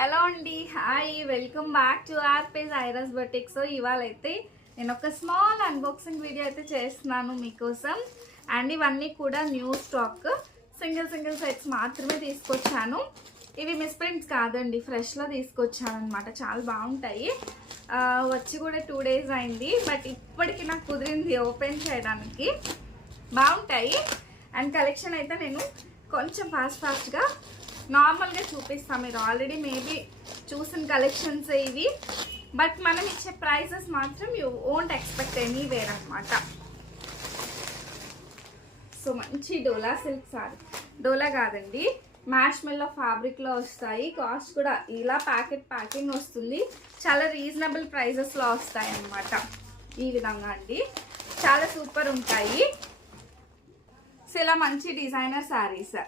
Hello అండి, hi, welcome back to our page Iris boutique. So ఇవాళ అయితే నేను ఒక స్మాల్ అన్బాక్సింగ్ వీడియో అయితే చేస్తున్నాను మీకోసం. అండ్ ఇవన్నీ కూడా న్యూ స్టాక్, సింగిల్ సెట్స్ మాత్రమే తీసుకొచ్చాను. ఇవి మిస్ ప్రింట్స్ కాదండి, ఫ్రెష్లో తీసుకొచ్చాను అనమాట. చాలా బాగుంటాయి. వచ్చి కూడా 2 days అయింది, బట్ ఇప్పటికి నాకు కుదిరింది ఓపెన్ చేయడానికి. బాగుంటాయి. అండ్ కలెక్షన్ అయితే నేను కొంచెం ఫాస్ట్గా నార్మల్గా చూపిస్తాను. మీరు ఆల్రెడీ మేబీ చూసిన కలెక్షన్స్ ఇవి, బట్ మనం ఇచ్చే ప్రైసెస్ మాత్రం యూ వోంట్ ఎక్స్పెక్ట్ ఎనీవేర్ అనమాట. సో మంచి డోలా సిల్క్ సారీ, డోలా కాదండి, మ్యాష్మెల్లో ఫ్యాబ్రిక్లో వస్తాయి. కాస్ట్ కూడా ఇలా ప్యాకింగ్ వస్తుంది. చాలా రీజనబుల్ ప్రైజెస్లో వస్తాయి అన్నమాట. ఈ విధంగా అండి, చాలా సూపర్ ఉంటాయి. సో ఇలా మంచి డిజైనర్ శారీస్.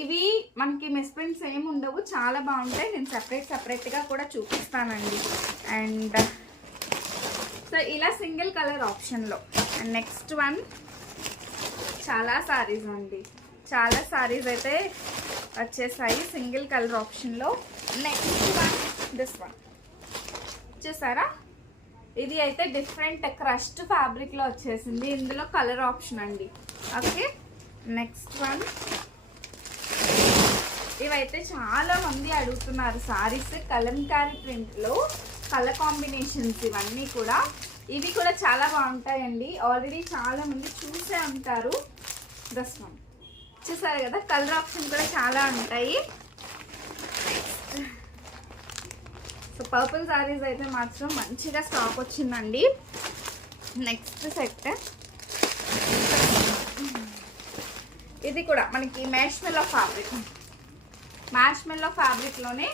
ఇవి మనకి మిస్ ప్రింట్స్ ఏమి ఉండవు, చాలా బాగుంటాయి. నేను సెపరేట్గా కూడా చూపిస్తానండి. అండ్ సో ఇలా సింగిల్ కలర్ ఆప్షన్లో. అండ్ నెక్స్ట్ వన్, చాలా సారీస్ అండి, చాలా సారీస్ అయితే వచ్చేసాయి సింగిల్ కలర్ ఆప్షన్లో. నెక్స్ట్ వన్, దిస్ వన్ చూసారా, ఇది అయితే డిఫరెంట్ క్రష్డ్ ఫ్యాబ్రిక్లో వచ్చేసింది. ఇందులో కలర్ ఆప్షన్ అండి. ఓకే, నెక్స్ట్ వన్, ఇవైతే చాలా మంది అడుగుతున్నారు సారీస్, కలంకారీ ప్రింట్లో కలర్ కాంబినేషన్స్. ఇవన్నీ కూడా, ఇవి కూడా చాలా బాగుంటాయండి. ఆల్రెడీ చాలా మంది చూసే ఉంటారు. దస్ వన్ చూసారు కదా, కలర్ ఆప్షన్ కూడా చాలా ఉంటాయి. సో పర్పుల్ సారీస్ అయితే మాత్రం మంచిగా స్టాక్ వచ్చిందండి. నెక్స్ట్ సెట్, ఇది కూడా మనకి మ్యాష్మెల్లో ఫ్యాబ్రిక్లోనే.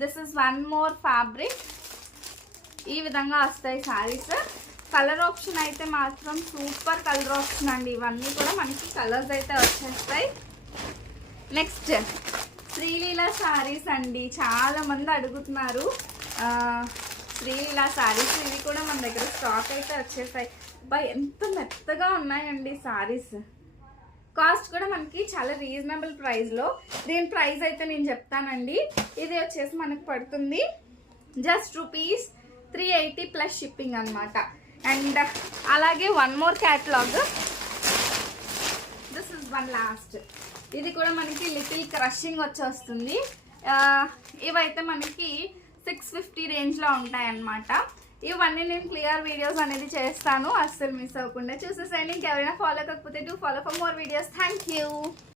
This is one more fabric. ఈ విధంగా వస్తాయి శారీస్. కలర్ ఆప్షన్ అయితే మాత్రం సూపర్ కలర్ ఆప్షన్ అండి. ఇవన్నీ కూడా మనకి కలర్స్ అయితే వచ్చేస్తాయి. నెక్స్ట్ శ్రీలీలా శారీస్ అండి, చాలా మంది అడుగుతున్నారు శ్రీలీలా శారీస్. ఇవి కూడా మన దగ్గర స్టాక్ అయితే వచ్చేసాయి. ఎంత మెత్తగా ఉన్నాయండి శారీస్. కాస్ట్ కూడా మనకి చాలా రీజనబుల్ ప్రైస్లో. దీని ప్రైస్ అయితే నేను చెప్తానండి. ఇది వచ్చేసి మనకు పడుతుంది జస్ట్ ₹380 ప్లస్ షిప్పింగ్ అనమాట. అండ్ అలాగే one more catalogue, this is one last. ఇది కూడా మనకి లిటిల్ క్రషింగ్ వచ్చేస్తుంది. ఇవైతే మనకి 650 రేంజ్లో ఉంటాయన్నమాట. ఇవన్నీ నేను క్లియర్ వీడియోస్ అనేది చేస్తాను, అస్సలు మిస్ అవ్వకుండా చూసేసేయండి. ఇంకెవరైనా ఫాలో కాకపోతే do follow for more videos. Thank you.